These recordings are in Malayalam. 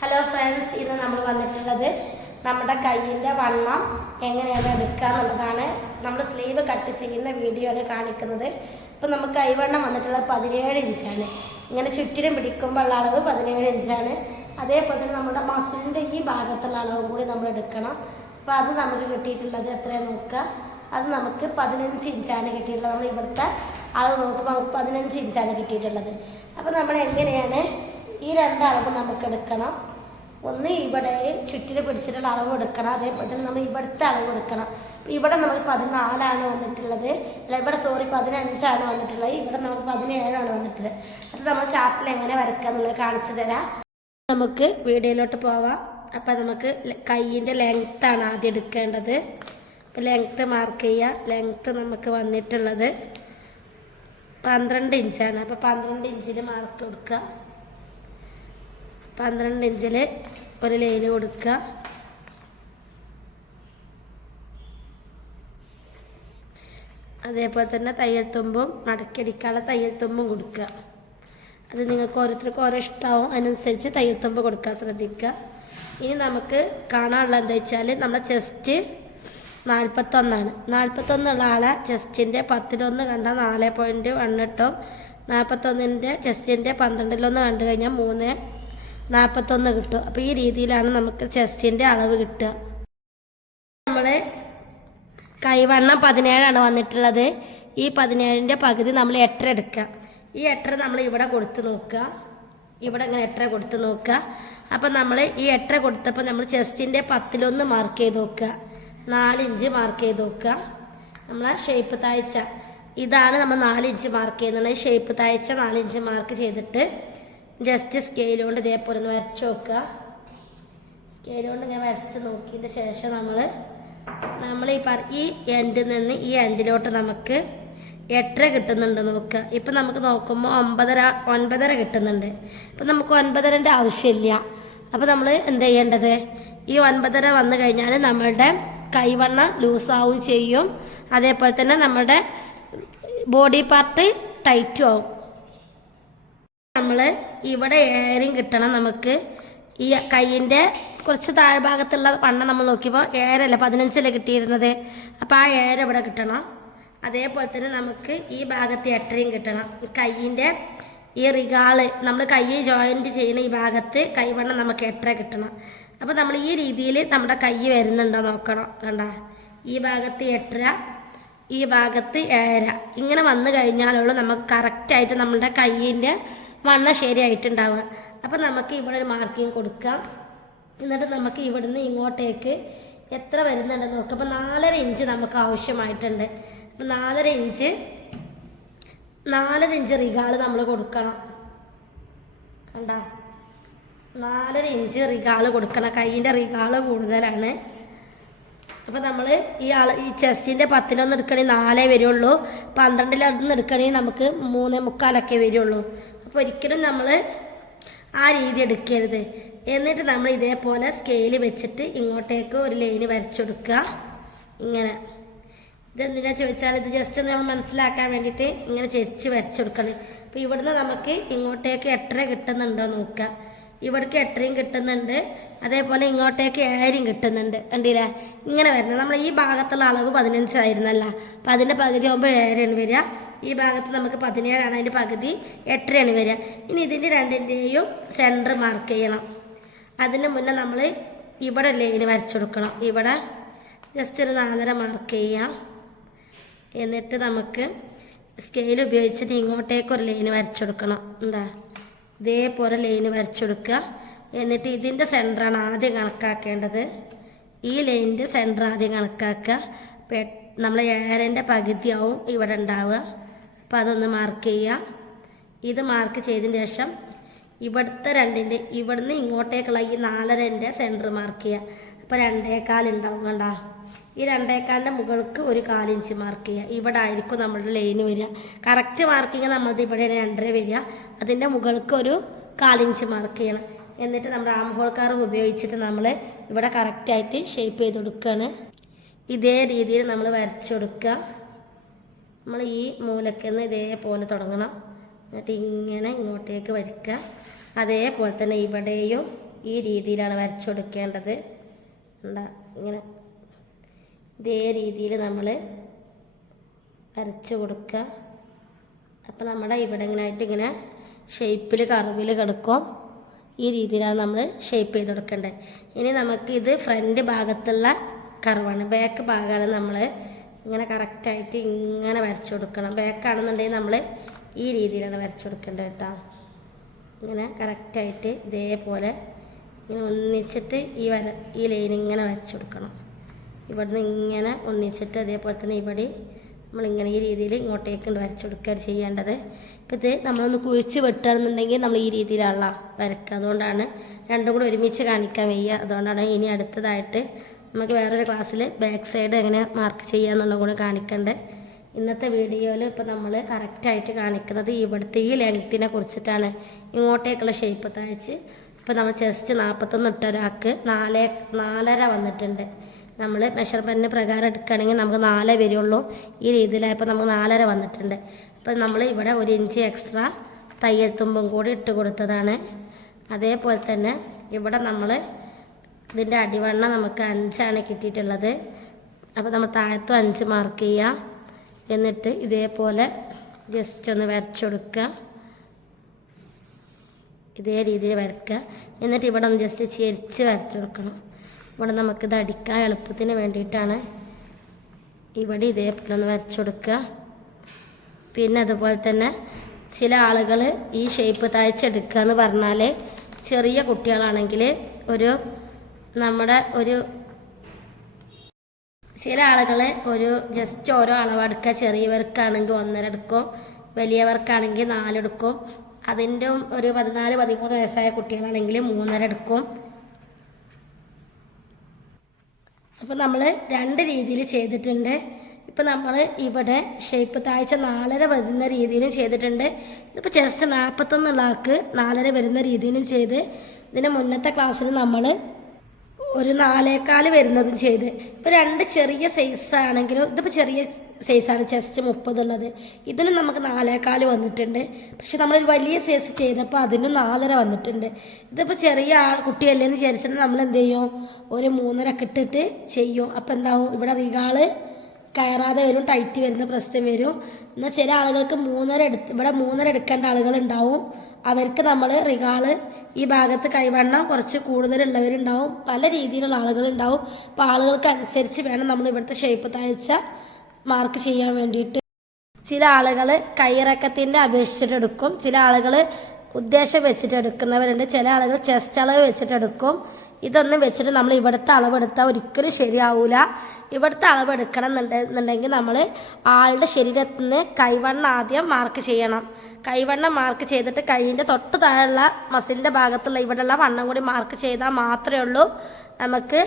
ഹലോ ഫ്രണ്ട്സ് ഇന്ന് നമ്മൾ വന്നിട്ടുള്ളത് നമ്മുടെ കയ്യിന്റെ വണ്ണം എങ്ങനെയാണ് എടുക്കുക എന്നുള്ളതാണ്. നമ്മൾ സ്ലീവ് കട്ട് ചെയ്യുന്ന വീഡിയോ ആണ് കാണിക്കുന്നത്. ഇപ്പം നമുക്ക് കൈവണ്ണം വന്നിട്ടുള്ളത് പതിനേഴ് ഇഞ്ചാണ് ഇങ്ങനെ ചുറ്റിനും പിടിക്കുമ്പോൾ ഉള്ള അളവ് പതിനേഴ് ഇഞ്ചാണ് അതേപോലെ തന്നെ നമ്മുടെ മസിലിന്റെ ഈ ഭാഗത്തുള്ള അളവും കൂടി നമ്മൾ എടുക്കണം. അപ്പോൾ അത് നമുക്ക് കിട്ടിയിട്ടുള്ളത് എത്രയാണ് നോക്കുക. അത് നമുക്ക് പതിനഞ്ച് ഇഞ്ചാണ് കിട്ടിയിട്ടുള്ളത്. നമ്മൾ ഇവിടുത്തെ അളവ് നോക്കുമ്പോൾ നമുക്ക് പതിനഞ്ച് ഇഞ്ചാണ് കിട്ടിയിട്ടുള്ളത്. അപ്പോൾ നമ്മൾ എങ്ങനെയാണ് ഈ രണ്ടളവ് നമുക്ക് എടുക്കണം. ഒന്ന് ഇവിടെ ചുറ്റിൽ പിടിച്ചിട്ടുള്ള അളവ് എടുക്കണം. അതേപോലെ തന്നെ നമ്മൾ ഇവിടുത്തെ അളവ് എടുക്കണം. ഇവിടെ നമുക്ക് പതിനാലാണ് വന്നിട്ടുള്ളത്. അല്ല ഇവിടെ സോറി പതിനഞ്ചാണ് വന്നിട്ടുള്ളത്. ഇവിടെ നമുക്ക് പതിനേഴാണ് വന്നിട്ടുള്ളത്. അത് നമ്മൾ ചാർട്ടിൽ എങ്ങനെ വരക്കുക എന്നുള്ളത് കാണിച്ചു തരാം. നമുക്ക് വീഡിയോയിലോട്ട് പോവാം. അപ്പം നമുക്ക് കയ്യിന്റെ ലെങ്ത്താണ് ആദ്യം എടുക്കേണ്ടത്. അപ്പം ലെങ്ത്ത് മാർക്ക് ചെയ്യുക ലെങ്ത്ത് നമുക്ക് വന്നിട്ടുള്ളത് പന്ത്രണ്ട് ഇഞ്ചാണ് അപ്പോൾ പന്ത്രണ്ട് ഇഞ്ചിൽ മാർക്ക് കൊടുക്കുക പന്ത്രണ്ട് ഇഞ്ചിൽ ഒരു ലൈന് കൊടുക്കുക. അതേപോലെ തന്നെ തയ്യൽ തുമ്പും മടക്കിയടിക്കാനുള്ള തയ്യൽ തുമ്പും കൊടുക്കുക. അത് നിങ്ങൾക്ക് ഓരോരുത്തർക്കും ഓരോ ഇഷ്ടമാവും. അതിനനുസരിച്ച് തയ്യൽ തുമ്പ് കൊടുക്കാൻ ശ്രദ്ധിക്കുക. ഇനി നമുക്ക് കാണാനുള്ള എന്താ വെച്ചാൽ നമ്മുടെ ചെസ്റ്റ് നാൽപ്പത്തൊന്നാണ് നാൽപ്പത്തൊന്നുള്ള ആളെ ചെസ്റ്റിന്റെ പത്തിലൊന്ന് കണ്ടാൽ നാല് പോയിന്റ് വണ്ണിട്ടും നാൽപ്പത്തൊന്നിന്റെ ചെസ്റ്റിന്റെ പന്ത്രണ്ടിലൊന്ന് കണ്ടു കഴിഞ്ഞാൽ മൂന്ന് നാൽപ്പത്തൊന്ന് കിട്ടും. അപ്പോൾ ഈ രീതിയിലാണ് നമുക്ക് ചെസ്റ്റിന്റെ അളവ് കിട്ടുക. നമ്മൾ കൈവണ്ണം പതിനേഴാണ് വന്നിട്ടുള്ളത്. ഈ പതിനേഴിന്റെ പകുതി നമ്മൾ എട്ടര എടുക്കുക. ഈ എട്ടര നമ്മൾ ഇവിടെ കൊടുത്ത് നോക്കുക. ഇവിടെ ഇങ്ങനെ എട്ടര കൊടുത്ത് നോക്കുക. അപ്പം നമ്മൾ ഈ എട്ടര കൊടുത്തപ്പോൾ നമ്മൾ ചെസ്റ്റിന്റെ പത്തിലൊന്ന് മാർക്ക് ചെയ്ത് നോക്കുക. നാലിഞ്ച് മാർക്ക് ചെയ്ത് നോക്കുക. നമ്മളെ ഷേപ്പ് താഴ്ച. ഇതാണ് നമ്മൾ നാലിഞ്ച് മാർക്ക് ചെയ്യുന്നത്. ഷേപ്പ് താഴ്ച നാലിഞ്ച് മാർക്ക് ചെയ്തിട്ട് ജസ്റ്റ് സ്കെയിൽ കൊണ്ട് ഇതേപോലെ ഒന്ന് വരച്ച് നോക്കുക. സ്കെയിൽ കൊണ്ട് ഇങ്ങനെ വരച്ച് നോക്കിയതിന് ശേഷം നമ്മൾ നമ്മൾ ഈ പറ ഈ എൻഡിൽ നിന്ന് ഈ എൻഡിലോട്ട് നമുക്ക് എട്ടര കിട്ടുന്നുണ്ട് നോക്കുക ഇപ്പം നമുക്ക് നോക്കുമ്പോൾ ഒമ്പതര ഒൻപതര കിട്ടുന്നുണ്ട്. ഇപ്പം നമുക്ക് ഒൻപതരന്റെ ആവശ്യമില്ല. അപ്പോൾ നമ്മൾ എന്ത് ചെയ്യേണ്ടത്? ഈ ഒൻപതര വന്നു കഴിഞ്ഞാൽ നമ്മളുടെ കൈവണ്ണ ലൂസാവും ചെയ്യും. അതേപോലെ തന്നെ നമ്മുടെ ബോഡി പാർട്ട് ടൈറ്റും ആവും. നമ്മൾ ഇവിടെ ഏറിയും കിട്ടണം നമുക്ക്. ഈ കയ്യിന്റെ കുറച്ച് താഴ്ഭാഗത്തുള്ള വണ്ണം നമ്മൾ നോക്കിയപ്പോൾ ഏരല്ല പതിനഞ്ചല്ലേ കിട്ടിയിരുന്നത്. അപ്പോൾ ആ ഏഴര ഇവിടെ കിട്ടണം. അതേപോലെ തന്നെ നമുക്ക് ഈ ഭാഗത്ത് എട്ടരയും കിട്ടണം. ഈ കയ്യിന്റെ ഈ റിഗാൾ നമ്മൾ കൈ ജോയിന്റ് ചെയ്യുന്ന ഈ ഭാഗത്ത് കൈവണ്ണം നമുക്ക് എട്ടര കിട്ടണം. അപ്പോൾ നമ്മൾ ഈ രീതിയിൽ നമ്മുടെ കൈ വരുന്നുണ്ടോ നോക്കണം കണ്ട. ഈ ഭാഗത്ത് എട്ടര ഈ ഭാഗത്ത് ഏഴര. ഇങ്ങനെ വന്നു കഴിഞ്ഞാലുള്ളൂ നമുക്ക് കറക്റ്റായിട്ട് നമ്മുടെ കയ്യിന്റെ വണ്ണം ശരിയായിട്ടുണ്ടാവുക. അപ്പം നമുക്ക് ഇവിടെ ഒരു മാർക്കിങ് കൊടുക്കാം. എന്നിട്ട് നമുക്ക് ഇവിടുന്ന് ഇങ്ങോട്ടേക്ക് എത്ര വരുന്നുണ്ടെന്ന് നോക്കാം. അപ്പോൾ നാലര ഇഞ്ച് നമുക്ക് ആവശ്യമായിട്ടുണ്ട്. അപ്പം നാലര ഇഞ്ച് നാലര ഇഞ്ച് റിഗാൾ നമ്മൾ കൊടുക്കണം. കണ്ട? നാലര ഇഞ്ച് റിഗാൾ കൊടുക്കണം. കൈയിന്റെ റിഗാൾ കൂടുതലാണ്. അപ്പോൾ നമ്മൾ ഈ ആൾ ഈ ചെസ്റ്റിന്റെ പത്തിലൊന്ന് എടുക്കണേ നാലേ വരുള്ളൂ. പന്ത്രണ്ടിലൊന്ന് എടുക്കണേ നമുക്ക് മൂന്നേ മുക്കാലൊക്കെ വരുള്ളൂ. അപ്പോൾ ഒരിക്കലും നമ്മൾ ആ രീതി എടുക്കരുത്. എന്നിട്ട് നമ്മൾ ഇതേപോലെ സ്കെയിൽ വെച്ചിട്ട് ഇങ്ങോട്ടേക്ക് ഒരു ലൈന് വരച്ചെടുക്കുക. ഇങ്ങനെ. ഇതെന്തിനാ ചോദിച്ചാൽ ഇത് ജസ്റ്റ് ഒന്ന് നമ്മൾ മനസ്സിലാക്കാൻ വേണ്ടിയിട്ട് ഇങ്ങനെ ചെരിച്ച് വരച്ചെടുക്കണം അപ്പോൾ ഇവിടുന്ന് നമുക്ക് ഇങ്ങോട്ടേക്ക് എത്ര കിട്ടുന്നുണ്ടോ നോക്കുക. ഇവിടേക്ക് എട്ടരയും കിട്ടുന്നുണ്ട്. അതേപോലെ ഇങ്ങോട്ടേക്ക് ഏഴരയും കിട്ടുന്നുണ്ട്. കണ്ടില്ലേ? ഇങ്ങനെ വരുന്നത്. നമ്മൾ ഈ ഭാഗത്തുള്ള അളവ് പതിനഞ്ചായിരുന്നല്ല. അപ്പം അതിന്റെ പകുതി ആകുമ്പോൾ ഏഴരയാണ് വരിക. ഈ ഭാഗത്ത് നമുക്ക് പതിനേഴാണ്. അതിന്റെ പകുതി എട്ടരയാണ് വരിക. ഇനി ഇതിന്റെ രണ്ടിന്റെയും സെന്റർ മാർക്ക് ചെയ്യണം. അതിന് മുന്നേ നമ്മൾ ഇവിടെ ലൈന് വരച്ചെടുക്കണം. ഇവിടെ ജസ്റ്റ് ഒരു നാലര മാർക്ക് ചെയ്യാം. എന്നിട്ട് നമുക്ക് സ്കെയിൽ ഉപയോഗിച്ചിട്ട് ഇങ്ങോട്ടേക്ക് ഒരു ലൈന് വരച്ചെടുക്കണം. എന്താ? ഇതേപോലെ ലൈൻ വരച്ചെടുക്കുക. എന്നിട്ട് ഇതിന്റെ സെന്ററാണ് ആദ്യം കണക്കാക്കേണ്ടത്. ഈ ലൈനിന്റെ സെന്റർ ആദ്യം കണക്കാക്കുക. പെ നമ്മൾ ഏഴരന്റെ പകുതിയാവും ഇവിടെ ഉണ്ടാവുക. അപ്പോൾ അതൊന്ന് മാർക്ക് ചെയ്യുക. ഇത് മാർക്ക് ചെയ്തതിന് ശേഷം ഇവിടുത്തെ രണ്ടിന്റെ ഇവിടുന്ന് ഇങ്ങോട്ടേക്കുള്ള ഈ നാലരന്റെ സെന്റർ മാർക്ക് ചെയ്യുക. അപ്പോൾ രണ്ടേകാൽ ഉണ്ടാവും കണ്ട. ഈ രണ്ടേക്കാലിന്റെ മുകൾക്ക് ഒരു കാലിഞ്ച് മാർക്ക് ചെയ്യുക. ഇവിടെ ആയിരിക്കും നമ്മളുടെ ലൈന് വരിക. കറക്റ്റ് മാർക്കിങ് നമ്മളത് ഇവിടെ രണ്ടര വരിക. അതിന്റെ മുകൾക്ക് ഒരു കാലിഞ്ച് മാർക്ക് ചെയ്യണം. എന്നിട്ട് നമ്മുടെ ആംഹോൾ കർവ് ഉപയോഗിച്ചിട്ട് നമ്മൾ ഇവിടെ കറക്റ്റായിട്ട് ഷേപ്പ് ചെയ്ത് കൊടുക്കുകയാണ് ഇതേ രീതിയിൽ നമ്മൾ വരച്ചു കൊടുക്കുക. നമ്മൾ ഈ മൂലക്കെന്ന് ഇതേപോലെ തുടങ്ങണം. എന്നിട്ട് ഇങ്ങനെ ഇങ്ങോട്ടേക്ക് വരയ്ക്കുക. അതേപോലെ തന്നെ ഇവിടെയും ഈ രീതിയിലാണ് വരച്ചു കൊടുക്കേണ്ടത്. എന്താ ഇങ്ങനെ ഇതേ രീതിയിൽ നമ്മൾ അരച്ച് കൊടുക്കുക. അപ്പോൾ നമ്മുടെ ഇവിടെ ഇങ്ങനായിട്ട് ഇങ്ങനെ ഷേപ്പിൽ കറുവിൽ കിടക്കും. ഈ രീതിയിലാണ് നമ്മൾ ഷേപ്പ് ചെയ്ത് കൊടുക്കേണ്ടത് ഇനി നമുക്ക് ഇത് ഫ്രണ്ട് ഭാഗത്തുള്ള കർവാണ് ബാക്ക് ഭാഗമാണ് നമ്മൾ ഇങ്ങനെ കറക്റ്റായിട്ട് ഇങ്ങനെ വരച്ചു കൊടുക്കണം. ബാക്കാണെന്നുണ്ടെങ്കിൽ നമ്മൾ ഈ രീതിയിലാണ് വരച്ചു കൊടുക്കേണ്ടത് കേട്ടോ. ഇങ്ങനെ കറക്റ്റായിട്ട് ഇതേപോലെ ഇങ്ങനെ ഒന്നിച്ചിട്ട് ഈ വര ഈ ലൈൻ ഇങ്ങനെ വരച്ചു കൊടുക്കണം. ഇവിടുന്ന് ഇങ്ങനെ ഒന്നിച്ചിട്ട് അതേപോലെ തന്നെ ഇവിടെ നമ്മളിങ്ങനെ ഈ രീതിയിൽ ഇങ്ങോട്ടേക്ക് വരച്ചു കൊടുക്കുകയാണ് ചെയ്യേണ്ടത്. ഇപ്പം ഇത് നമ്മളൊന്ന് കുഴിച്ച് വെട്ടുകയാണെന്നുണ്ടെങ്കിൽ നമ്മൾ ഈ രീതിയിലുള്ള വരക്കുക അതുകൊണ്ടാണ് രണ്ടും കൂടെ ഒരുമിച്ച് കാണിക്കാൻ വയ്യ. അതുകൊണ്ടാണ് ഇനി അടുത്തതായിട്ട് നമുക്ക് വേറൊരു ക്ലാസ്സിൽ ബാക്ക് സൈഡ് എങ്ങനെ മാർക്ക് ചെയ്യാന്നുള്ളത് കൂടെ കാണിക്കേണ്ടത് ഇന്നത്തെ വീഡിയോയിൽ ഇപ്പോൾ നമ്മൾ കറക്റ്റായിട്ട് കാണിക്കുന്നത് ഇവിടുത്തെ ഈ ലെങ്ത്തിനെ കുറിച്ചിട്ടാണ്. ഇങ്ങോട്ടേക്കുള്ള ഷേപ്പ് തയ്ച്ച് ഇപ്പോൾ നമ്മൾ ചെസ്റ്റ് നാൽപ്പത്തൊന്ന് ഇട്ട ഒരാൾക്ക് നാല് നാലര വന്നിട്ടുണ്ട്. നമ്മൾ മെഷർമെന്റിന് പ്രകാരം എടുക്കുകയാണെങ്കിൽ നമുക്ക് നാലേ വരുള്ളൂ. ഈ രീതിയിലായപ്പോൾ നമുക്ക് നാലര വന്നിട്ടുണ്ട്. അപ്പോൾ നമ്മൾ ഇവിടെ ഒരു ഇഞ്ച് എക്സ്ട്രാ തയ്യൽ തുമ്പും കൂടി ഇട്ട് കൊടുത്തതാണ്. അതേപോലെ തന്നെ ഇവിടെ നമ്മൾ ഇതിന്റെ അടിവണ്ണ നമുക്ക് അഞ്ചാണ് കിട്ടിയിട്ടുള്ളത്. അപ്പോൾ നമ്മൾ താഴത്തും അഞ്ച് മാർക്ക് ചെയ്യുക എന്നിട്ട് ഇതേപോലെ ജസ്റ്റ് ഒന്ന് വരച്ചുകൊടുക്കുക ഇതേ രീതിയിൽ വരക്കുക. എന്നിട്ട് ഇവിടെ ഒന്ന് ജസ്റ്റ് ചെരിച്ച് വരച്ചു കൊടുക്കണം. ഇവിടെ നമുക്കിത് അടിക്കാൻ എളുപ്പത്തിന് വേണ്ടിയിട്ടാണ് ഇവിടെ ഇതേപോലെ ഒന്ന് വരച്ചു കൊടുക്കുക. പിന്നെ അതുപോലെ തന്നെ ചില ആളുകൾ ഈ ഷേപ്പ് തയ്ച്ചെടുക്കുക എന്ന് പറഞ്ഞാൽ ചെറിയ കുട്ടികളാണെങ്കിൽ ഒരു നമ്മുടെ ഒരു ചില ആളുകൾ ഒരു ജസ്റ്റ് ഓരോ അളവെടുക്കുക. ചെറിയവർക്കാണെങ്കിൽ ഒന്നര എടുക്കും വലിയവർക്കാണെങ്കിൽ നാലെടുക്കും അതിന്റെ ഒരു പതിനാല് പതിമൂന്ന് വയസ്സായ കുട്ടികളാണെങ്കിൽ മൂന്നര എടുക്കും. അപ്പോൾ നമ്മൾ രണ്ട് രീതിയിൽ ചെയ്തിട്ടുണ്ട്. ഇപ്പം നമ്മൾ ഇവിടെ ഷേപ്പ് താഴ്ച നാലര വരുന്ന രീതിയിലും ചെയ്തിട്ടുണ്ട്. ഇതിപ്പോൾ ജസ്റ്റ് നാൽപ്പത്തൊന്നുള്ള ആൾക്ക് നാലര വരുന്ന രീതിയിലും ചെയ്ത് ഇതിന്റെ മുന്നത്തെ ക്ലാസ്സിൽ നമ്മൾ ഒരു നാലേക്കാൽ വരുന്നതും ചെയ്ത്. ഇപ്പോൾ രണ്ട് ചെറിയ സൈസ് ആണെങ്കിലും ഇതിപ്പോൾ ചെറിയ സൈസാണ് ചെസ്റ്റ് മുപ്പതുള്ളത് ഇതിനും നമുക്ക് നാലേക്കാൽ വന്നിട്ടുണ്ട്. പക്ഷെ നമ്മളൊരു വലിയ സൈസ് ചെയ്തപ്പോൾ അതിനും നാലര വന്നിട്ടുണ്ട്. ഇതിപ്പോൾ ചെറിയ ആൾ കുട്ടിയല്ലേ എന്ന് വിചാരിച്ചിട്ട് നമ്മൾ എന്ത് ചെയ്യും? ഒരു മൂന്നര ഇട്ടിട്ട് ചെയ്യും. അപ്പോൾ എന്താവും? ഇവിടെ റികാൾ കയറാതെ വരും ടൈറ്റ് വരുന്ന പ്രശ്നം വരും. എന്നാൽ ചില ആളുകൾക്ക് മൂന്നര എടുത്ത് ഇവിടെ മൂന്നര എടുക്കേണ്ട ആളുകൾ ഉണ്ടാവും. അവർക്ക് നമ്മൾ റിഗാൾ ഈ ഭാഗത്ത് കൈവണ്ണം കുറച്ച് കൂടുതലുള്ളവരുണ്ടാവും. പല രീതിയിലുള്ള ആളുകളുണ്ടാവും അപ്പോൾ ആളുകൾക്ക് അനുസരിച്ച് വേണം നമ്മൾ ഇവിടുത്തെ ഷേപ്പ് താഴ്ച മാർക്ക് ചെയ്യാൻ വേണ്ടിയിട്ട്. ചില ആളുകൾ കൈയിറക്കത്തിന്റെ അപേക്ഷിച്ചിട്ടെടുക്കും ചില ആളുകൾ ഉദ്ദേശം വെച്ചിട്ട് എടുക്കുന്നവരുണ്ട്. ചില ആളുകൾ ചെസ്റ്റ് അളവ് വെച്ചിട്ടെടുക്കും ഇതൊന്നും വെച്ചിട്ട് നമ്മൾ ഇവിടുത്തെ അളവെടുത്താൽ ഒരിക്കലും ശരിയാവൂല. ഇവിടുത്തെ അളവ് എടുക്കണം എന്നുണ്ടെന്നുണ്ടെങ്കിൽ നമ്മൾ ആളുടെ ശരീരത്തിൽ നിന്ന് കൈവണ്ണം ആദ്യം മാർക്ക് ചെയ്യണം. കൈവണ്ണം മാർക്ക് ചെയ്തിട്ട് കൈയിന്റെ തൊട്ട് താഴെയുള്ള മസിലിന്റെ ഭാഗത്തുള്ള ഇവിടെയുള്ള വണ്ണം കൂടി മാർക്ക് ചെയ്താൽ മാത്രമേ ഉള്ളൂ നമുക്ക്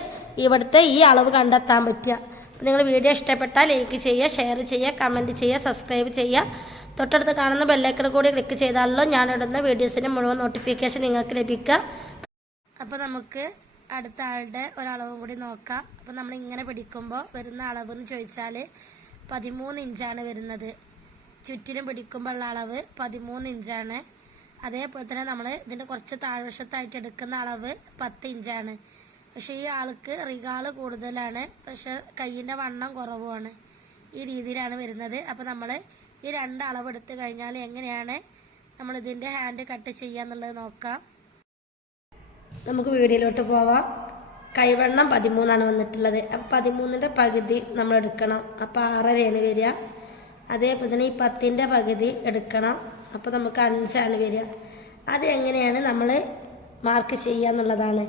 ഇവിടുത്തെ ഈ അളവ് കണ്ടെത്താൻ പറ്റുക. നിങ്ങൾ വീഡിയോ ഇഷ്ടപ്പെട്ടാൽ ലൈക്ക് ചെയ്യുക ഷെയർ ചെയ്യുക കമന്റ് ചെയ്യുക സബ്സ്ക്രൈബ് ചെയ്യുക. തൊട്ടടുത്ത് കാണുന്ന ബെല്ലൈക്കൺ കൂടി ക്ലിക്ക് ചെയ്താലോ ഞാൻ ഇടുന്ന വീഡിയോസിന്റെ മുഴുവൻ നോട്ടിഫിക്കേഷൻ നിങ്ങൾക്ക് ലഭിക്കുക. അപ്പോൾ നമുക്ക് അടുത്ത ആളുടെ ഒരളവും കൂടി നോക്കാം. അപ്പോൾ നമ്മൾ ഇങ്ങനെ പിടിക്കുമ്പോൾ വരുന്ന അളവ് എന്ന് ചോദിച്ചാൽ പതിമൂന്ന് ഇഞ്ചാണ് വരുന്നത്. ചുറ്റിലും പിടിക്കുമ്പോൾ ഉള്ള അളവ് പതിമൂന്ന് ഇഞ്ചാണ്. അതേപോലെ തന്നെ നമ്മൾ ഇതിന്റെ കുറച്ച് താഴ്വശത്തായിട്ട് എടുക്കുന്ന അളവ് പത്ത് ഇഞ്ചാണ്. പക്ഷേ ഈ ആൾക്ക് റിഗാൾ കൂടുതലാണ്. പക്ഷെ കയ്യിന്റെ വണ്ണം കുറവുമാണ്. ഈ രീതിയിലാണ് വരുന്നത്. അപ്പോൾ നമ്മൾ ഈ രണ്ട് അളവ് എടുത്തു കഴിഞ്ഞാൽ എങ്ങനെയാണ് നമ്മൾ ഇതിന്റെ ഹാൻഡ് കട്ട് ചെയ്യുക എന്നുള്ളത് നോക്കാം. നമുക്ക് വീഡിയോയിലോട്ട് പോവാം. കൈവെണ്ണം പതിമൂന്നാണ് വന്നിട്ടുള്ളത്. അപ്പം പതിമൂന്നിന്റെ പകുതി നമ്മൾ എടുക്കണം. അപ്പോൾ ആറരയാണ് വരിക. അതേപോലെ തന്നെ ഈ പത്തിന്റെ പകുതി എടുക്കണം. അപ്പോൾ നമുക്ക് അഞ്ചാണ് വരിക. അത് എങ്ങനെയാണ് നമ്മൾ മാർക്ക് ചെയ്യുക എന്നുള്ളതാണ്.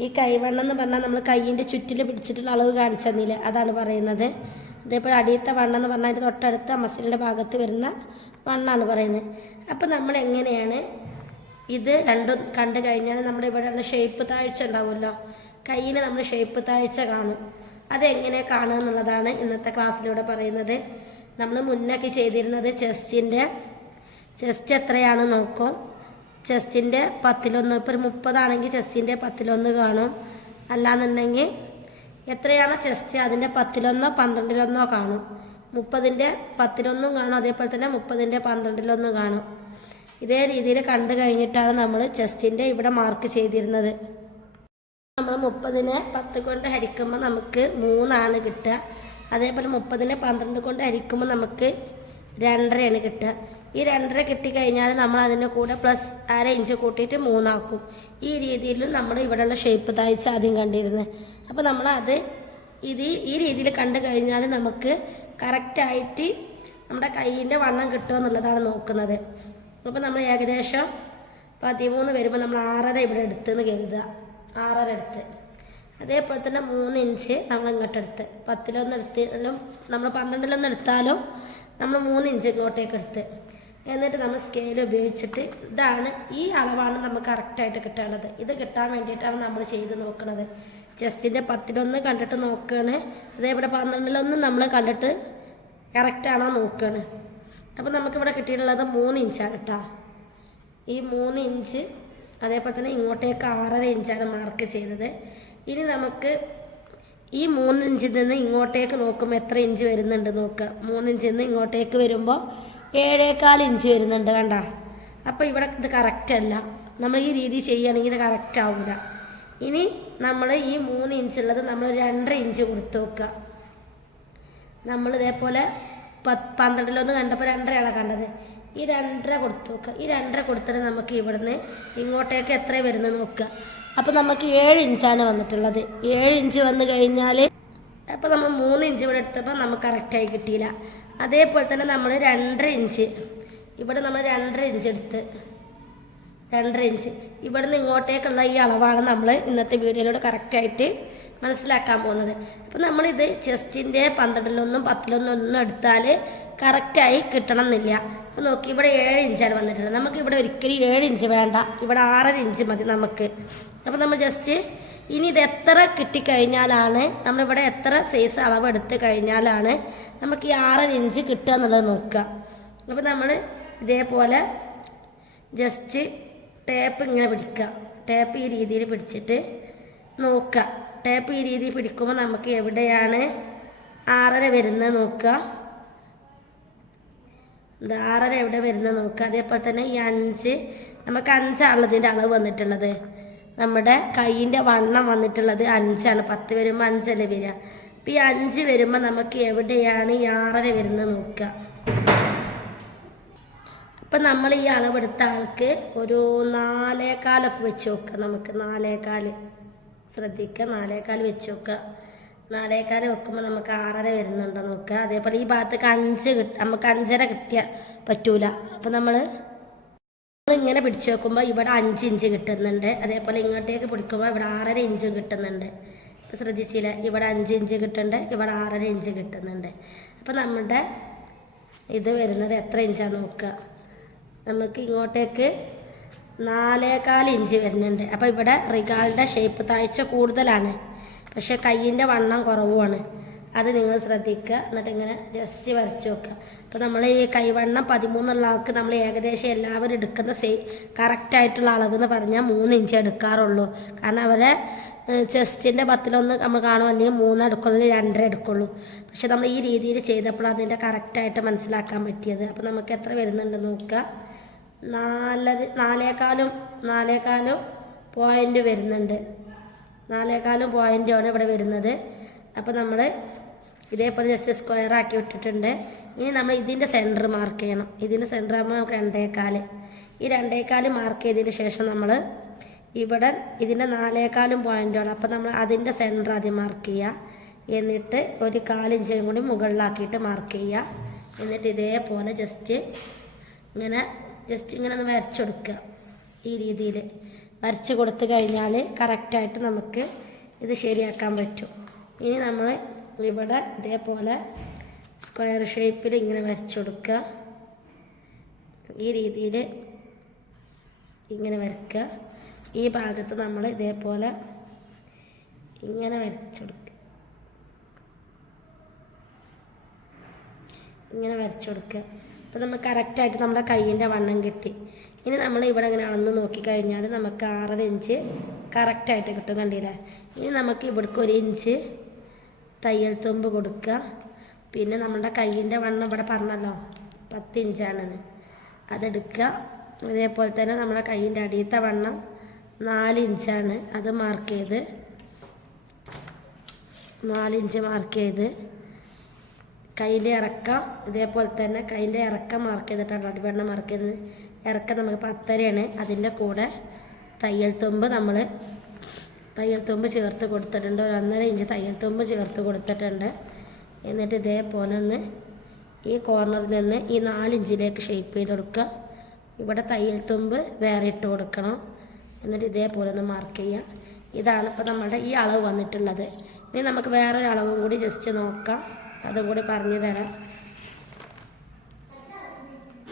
ഈ കൈവെണ്ണം എന്ന് പറഞ്ഞാൽ നമ്മൾ കൈയിന്റെ ചുറ്റിൽ പിടിച്ചിട്ടുള്ള അളവ് കാണിച്ചു തന്നില്ല? അതാണ് പറയുന്നത്. അതേപോലെ അടിയത്തെ വണ്ണം എന്ന് പറഞ്ഞാൽ അതിന്റെ തൊട്ടടുത്ത മസിലിന്റെ ഭാഗത്ത് വരുന്ന വണ്ണാണ് പറയുന്നത്. അപ്പോൾ നമ്മൾ എങ്ങനെയാണ് ഇത് രണ്ടും കണ്ടു കഴിഞ്ഞാൽ നമ്മുടെ ഇവിടെയുള്ള ഷേപ്പ് താഴ്ച ഉണ്ടാവുമല്ലോ. കയ്യിൽ നമ്മൾ ഷേപ്പ് താഴ്ച കാണും. അതെങ്ങനെ കാണുക എന്നുള്ളതാണ് ഇന്നത്തെ ക്ലാസ്സിലൂടെ പറയുന്നത്. നമ്മൾ മുന്നൊക്കെ ചെയ്തിരുന്നത് ചെസ്റ്റിന്റെ ചെസ്റ്റ് എത്രയാണ് നോക്കും. ചെസ്റ്റിന്റെ പത്തിലൊന്ന് ഇപ്പോൾ ഒരു മുപ്പതാണെങ്കിൽ ചെസ്റ്റിന്റെ പത്തിലൊന്ന് കാണും. അല്ലാന്നുണ്ടെങ്കിൽ എത്രയാണ് ചെസ്റ്റ്? അതിന്റെ പത്തിലൊന്നോ പന്ത്രണ്ടിലൊന്നോ കാണും. മുപ്പതിന്റെ പത്തിലൊന്നും കാണും. അതേപോലെ തന്നെ മുപ്പതിന്റെ പന്ത്രണ്ടിലൊന്നും കാണും. ഇതേ രീതിയിൽ കണ്ടു കഴിഞ്ഞിട്ടാണ് നമ്മൾ ചെസ്റ്റിന്റെ ഇവിടെ മാർക്ക് ചെയ്തിരുന്നത്. നമ്മൾ മുപ്പതിനെ പത്ത് കൊണ്ട് ഹരിക്കുമ്പോൾ നമുക്ക് മൂന്നാണ് കിട്ടുക. അതേപോലെ മുപ്പതിനെ പന്ത്രണ്ട് കൊണ്ട് ഹരിക്കുമ്പോൾ നമുക്ക് രണ്ടരയാണ് കിട്ടുക. ഈ രണ്ടര കിട്ടിക്കഴിഞ്ഞാൽ നമ്മൾ അതിന്റെ കൂടെ പ്ലസ് അര ഇഞ്ച് കൂട്ടിയിട്ട് മൂന്നാക്കും. ഈ രീതിയിലും നമ്മൾ ഇവിടെയുള്ള ഷേപ്പ് തയ്ച്ച് ആദ്യം കണ്ടിരുന്നത് അപ്പോൾ നമ്മൾ അത് ഇത് ഈ രീതിയിൽ കണ്ടു കഴിഞ്ഞാൽ നമുക്ക് കറക്റ്റായിട്ട് നമ്മുടെ കയ്യിന്റെ വണ്ണം കിട്ടുമോ എന്നുള്ളതാണ് നോക്കുന്നത്. അപ്പോൾ നമ്മൾ ഏകദേശം പതിമൂന്ന് വരുമ്പോൾ നമ്മൾ ആറര ഇവിടെ എടുത്തെന്ന് കരുതുക. ആറര എടുത്ത് അതേപോലെ തന്നെ മൂന്ന് ഇഞ്ച് നമ്മൾ ഇങ്ങോട്ട് എടുത്ത്. പത്തിലൊന്ന് എടുത്താലും നമ്മൾ പന്ത്രണ്ടിലൊന്ന് എടുത്താലും നമ്മൾ മൂന്ന് ഇഞ്ച് ഇങ്ങോട്ടേക്ക് എടുത്ത്. എന്നിട്ട് നമ്മൾ സ്കെയിൽ ഉപയോഗിച്ചിട്ട് ഇതാണ് ഈ അളവാണ് നമുക്ക് കറക്റ്റായിട്ട് കിട്ടേണ്ടത് ഇത് കിട്ടാൻ വേണ്ടിയിട്ടാണ് നമ്മൾ ചെയ്ത് നോക്കുന്നത് ചെസ്റ്റിന്റെ പത്തിലൊന്ന് കണ്ടിട്ട് നോക്കുകയാണ് അതേപോലെ പന്ത്രണ്ടിലൊന്ന് നമ്മൾ കണ്ടിട്ട് കറക്റ്റാണോ നോക്കുകയാണ് അപ്പോൾ നമുക്കിവിടെ കിട്ടിയിട്ടുള്ളത് മൂന്ന് ഇഞ്ചാണ് കേട്ടോ ഈ മൂന്ന് ഇഞ്ച് അതേപോലെ തന്നെ ഇങ്ങോട്ടേക്ക് ആറര ഇഞ്ചാണ് മാർക്ക് ചെയ്തത് ഇനി നമുക്ക് ഈ മൂന്ന് ഇഞ്ചിൽ നിന്ന് ഇങ്ങോട്ടേക്ക് നോക്കുമ്പോൾ എത്ര ഇഞ്ച് വരുന്നുണ്ട് നോക്കുക മൂന്ന് ഇഞ്ചിൽ നിന്ന് ഇങ്ങോട്ടേക്ക് വരുമ്പോൾ ഏഴേക്കാൽ ഇഞ്ച് വരുന്നുണ്ട് കണ്ട. അപ്പോൾ ഇവിടെ ഇത് കറക്റ്റ് അല്ല. നമ്മൾ ഈ രീതി ചെയ്യുകയാണെങ്കിൽ ഇത് കറക്റ്റ് ആവില്ല ഇനി നമ്മൾ ഈ മൂന്ന് ഇഞ്ചുള്ളത് നമ്മൾ രണ്ടര ഇഞ്ച് കൊടുത്ത് നോക്കുക. നമ്മൾ ഇതേപോലെ പന്ത്രണ്ടിലൊന്ന് കണ്ടപ്പോൾ രണ്ടരയാണ് കണ്ടത്? ഈ രണ്ടര കൊടുത്ത് നോക്കുക ഈ രണ്ടര കൊടുത്തിട്ട് നമുക്ക് ഇവിടുന്ന് ഇങ്ങോട്ടേക്ക് എത്ര വരുന്നത് നോക്കുക അപ്പോൾ നമുക്ക് ഏഴ് ഇഞ്ചാണ് വന്നിട്ടുള്ളത്. ഏഴ് ഇഞ്ച് വന്നു കഴിഞ്ഞാൽ അപ്പോൾ നമ്മൾ മൂന്ന് ഇഞ്ച് ഇവിടെ എടുത്തപ്പോൾ നമുക്ക് കറക്റ്റായി കിട്ടിയില്ല. അതേപോലെ തന്നെ നമ്മൾ രണ്ടര ഇഞ്ച്. ഇവിടെ നമ്മൾ രണ്ടര ഇഞ്ച് എടുത്ത് രണ്ടര ഇഞ്ച്. ഇവിടുന്ന് ഇങ്ങോട്ടേക്കുള്ള ഈ അളവാണ് നമ്മൾ ഇന്നത്തെ വീഡിയോയിലൂടെ കറക്റ്റായിട്ട് മനസ്സിലാക്കാൻ പോകുന്നത്. അപ്പം നമ്മളിത് ചെസ്റ്റിന്റെ പന്ത്രണ്ടിലൊന്നും പത്തിലൊന്നും ഒന്നും എടുത്താൽ കറക്റ്റായി കിട്ടണം എന്നില്ല അപ്പം നോക്കി ഇവിടെ ഏഴ് ഇഞ്ചാണ് വന്നിട്ടുള്ളത്. നമുക്ക് ഇവിടെ ഒരിക്കലും ഏഴ് ഇഞ്ച് വേണ്ട. ഇവിടെ ആറര ഇഞ്ച് മതി നമുക്ക്. അപ്പം നമ്മൾ ജസ്റ്റ് ഇനി ഇത് എത്ര കിട്ടിക്കഴിഞ്ഞാലാണ് നമ്മളിവിടെ എത്ര സൈസ് അളവ് എടുത്ത് കഴിഞ്ഞാലാണ് നമുക്ക് ഈ ആറര ഇഞ്ച് കിട്ടുക എന്നുള്ളത് നോക്കുക. അപ്പം നമ്മൾ ഇതേപോലെ ജസ്റ്റ് ടേപ്പ് ഇങ്ങനെ പിടിക്കുക. ടേപ്പ് ഈ രീതിയിൽ പിടിച്ചിട്ട് നോക്കുക. ടേപ്പ് ഈ രീതിയിൽ പിടിക്കുമ്പോൾ നമുക്ക് എവിടെയാണ് ആറര വരുന്നത് നോക്കുക. ഇത് ആറര എവിടെ വരുന്നത് നോക്കുക. അതേപോലെ തന്നെ ഈ അഞ്ച് നമുക്ക് അഞ്ചാണുള്ളതിന്റെ അളവ് വന്നിട്ടുള്ളത്. നമ്മുടെ കൈയിന്റെ വണ്ണം വന്നിട്ടുള്ളത് അഞ്ചാണ്. പത്ത് വരുമ്പോൾ അഞ്ചല്ലേ വരിക. അപ്പം ഈ അഞ്ച് വരുമ്പോൾ നമുക്ക് എവിടെയാണ് ഈ ആറര വരുന്നത് നോക്കുക. അപ്പം നമ്മൾ ഈ അളവെടുത്ത ആൾക്ക് ഒരു നാലേകാലൊക്കെ വെച്ച് നോക്കുക നമുക്ക് നാലേകാൽ ശ്രദ്ധിക്കുക നാലേകാൽ വെച്ച് നോക്കുക നാലേകാൽ വെക്കുമ്പോൾ നമുക്ക് ആറര വരുന്നുണ്ടോ നോക്കുക അതേപോലെ ഈ ഭാഗത്തേക്ക് അഞ്ച് കിട്ട നമുക്ക് അഞ്ചര കിട്ടിയ പറ്റൂല. അപ്പം നമ്മൾ ഇങ്ങനെ പിടിച്ച് വെക്കുമ്പോൾ ഇവിടെ അഞ്ച് ഇഞ്ച് കിട്ടുന്നുണ്ട്. അതേപോലെ ഇങ്ങോട്ടേക്ക് പിടിക്കുമ്പോൾ ഇവിടെ ആറര ഇഞ്ചും കിട്ടുന്നുണ്ട്. ഇപ്പം ശ്രദ്ധിച്ചില്ല ഇവിടെ അഞ്ച് ഇഞ്ച് കിട്ടുന്നുണ്ട് ഇവിടെ ആറര ഇഞ്ച് കിട്ടുന്നുണ്ട്. അപ്പം നമ്മുടെ ഇത് വരുന്നത് എത്ര ഇഞ്ചാണ് നോക്കുക നമുക്ക് ഇങ്ങോട്ടേക്ക് നാലേകാൽ ഇഞ്ച് വരുന്നുണ്ട്. അപ്പോൾ ഇവിടെ റിഗാളിന്റെ ഷേപ്പ് താഴ്ച കൂടുതലാണ്. പക്ഷേ കയ്യിന്റെ വണ്ണം കുറവുമാണ്. അത് നിങ്ങൾ ശ്രദ്ധിക്കുക. എന്നിട്ട് ഇങ്ങനെ ജസ്റ്റ് വരച്ച് വെക്കുക. അപ്പോൾ നമ്മൾ ഈ കൈവണ്ണം പതിമൂന്നുള്ള ആൾക്ക് നമ്മൾ ഏകദേശം എല്ലാവരും എടുക്കുന്ന സേ കറക്റ്റായിട്ടുള്ള അളവ് എന്ന് പറഞ്ഞാൽ മൂന്ന് ഇഞ്ച് എടുക്കാറുള്ളൂ. കാരണം അവരെ ചെസ്റ്റിന്റെ പത്തിലൊന്ന് നമ്മൾ കാണും. അല്ലെങ്കിൽ മൂന്ന് എടുക്കുള്ളൂ രണ്ടര എടുക്കുള്ളൂ. പക്ഷെ നമ്മൾ ഈ രീതിയിൽ ചെയ്തപ്പോൾ അതിന്റെ കറക്റ്റായിട്ട് മനസ്സിലാക്കാൻ പറ്റിയത്. അപ്പോൾ നമുക്ക് എത്ര വരുന്നുണ്ട് നോക്കുക. നാലര നാലേകാലും നാലേകാലും പോയിന്റ് വരുന്നുണ്ട്. നാലേകാലും പോയിന്റാണ് ഇവിടെ വരുന്നത്. അപ്പോൾ നമ്മൾ ഇതേപോലെ ജസ്റ്റ് സ്ക്വയർ ആക്കി വിട്ടിട്ടുണ്ട്. ഇനി നമ്മൾ ഇതിന്റെ സെന്റർ മാർക്ക് ചെയ്യണം. ഇതിന്റെ സെന്റർ ആകുമ്പോൾ നമുക്ക് രണ്ടേക്കാൽ ഈ രണ്ടേക്കാൽ മാർക്ക് ചെയ്തതിന് ശേഷം നമ്മൾ ഇവിടെ ഇതിന്റെ നാലേകാലും പോയിന്റാണ് അപ്പോൾ നമ്മൾ അതിന്റെ സെന്റർ ആദ്യം മാർക്ക് ചെയ്യുക എന്നിട്ട് ഒരു കാലിഞ്ചും കൂടി മുകളിലാക്കിയിട്ട് മാർക്ക് ചെയ്യുക എന്നിട്ട് ഇതേപോലെ ജസ്റ്റ് ഇങ്ങനെ ജസ്റ്റ് ഇങ്ങനെ ഒന്ന് വരച്ചെടുക്കുക. ഈ രീതിയിൽ വരച്ച് കൊടുത്തു കഴിഞ്ഞാൽ കറക്റ്റായിട്ട് നമുക്ക് ഇത് ശരിയാക്കാൻ പറ്റും. ഇനി നമ്മൾ ഇവിടെ ഇതേപോലെ സ്ക്വയർ ഷേപ്പിൽ ഇങ്ങനെ വരച്ചെടുക്കുക. ഈ രീതിയിൽ ഇങ്ങനെ വരയ്ക്കുക ഈ ഭാഗത്ത് നമ്മൾ ഇതേപോലെ ഇങ്ങനെ വരച്ചെടുക്കുക. ഇങ്ങനെ വരച്ചു കൊടുക്കുക അപ്പോൾ നമുക്ക് കറക്റ്റായിട്ട് നമ്മുടെ കയ്യിന്റെ വണ്ണം കിട്ടി. ഇനി നമ്മൾ ഇവിടെ ഇങ്ങനെ അളന്ന് നോക്കിക്കഴിഞ്ഞാൽ നമുക്ക് ആറര ഇഞ്ച് കറക്റ്റായിട്ട് കിട്ടും കണ്ടില്ലേ? ഇനി നമുക്ക് ഇവിടേക്ക് ഒരു ഇഞ്ച് തയ്യൽ തുമ്പ് കൊടുക്കുക. പിന്നെ നമ്മുടെ കയ്യിന്റെ വണ്ണം ഇവിടെ പറഞ്ഞല്ലോ പത്ത് ഇഞ്ചാണെന്ന്. അതെടുക്കുക. അതേപോലെ തന്നെ നമ്മുടെ കയ്യിന്റെ അടിയത്തെ വണ്ണം നാല് ഇഞ്ചാണ്. അത് മാർക്ക് ചെയ്ത് നാലിഞ്ച് മാർക്ക് ചെയ്ത് കയ്യിന്റെ ഇറക്കം ഇതേപോലെ തന്നെ കയ്യിന്റെ ഇറക്കം മാർക്ക് ചെയ്തിട്ടാണ് അടിവെണ്ണ മാർക്ക് ചെയ്തത്. ഇറക്കം നമുക്ക് പത്തരയാണ്. അതിന്റെ കൂടെ തയ്യൽ തുമ്പ് നമ്മൾ തയ്യൽ തുമ്പ് ചേർത്ത് കൊടുത്തിട്ടുണ്ട്. ഒരു ഒന്നര ഇഞ്ച് തയ്യൽ തുമ്പ് ചേർത്ത് കൊടുത്തിട്ടുണ്ട്. എന്നിട്ട് ഇതേപോലെ ഒന്ന് ഈ കോർണറിൽ നിന്ന് ഈ നാലിഞ്ചിലേക്ക് ഷേപ്പ് ചെയ്ത് കൊടുക്കുക. ഇവിടെ തയ്യൽ തുമ്പ് വേറെ ഇട്ട് കൊടുക്കണം. എന്നിട്ട് ഇതേപോലെ ഒന്ന് മാർക്ക് ചെയ്യുക. ഇതാണ് ഇപ്പോൾ നമ്മുടെ ഈ അളവ് വന്നിട്ടുള്ളത്. ഇനി നമുക്ക് വേറൊരു അളവും കൂടി ജസ്റ്റ് നോക്കാം. അതും കൂടി പറഞ്ഞു തരാം.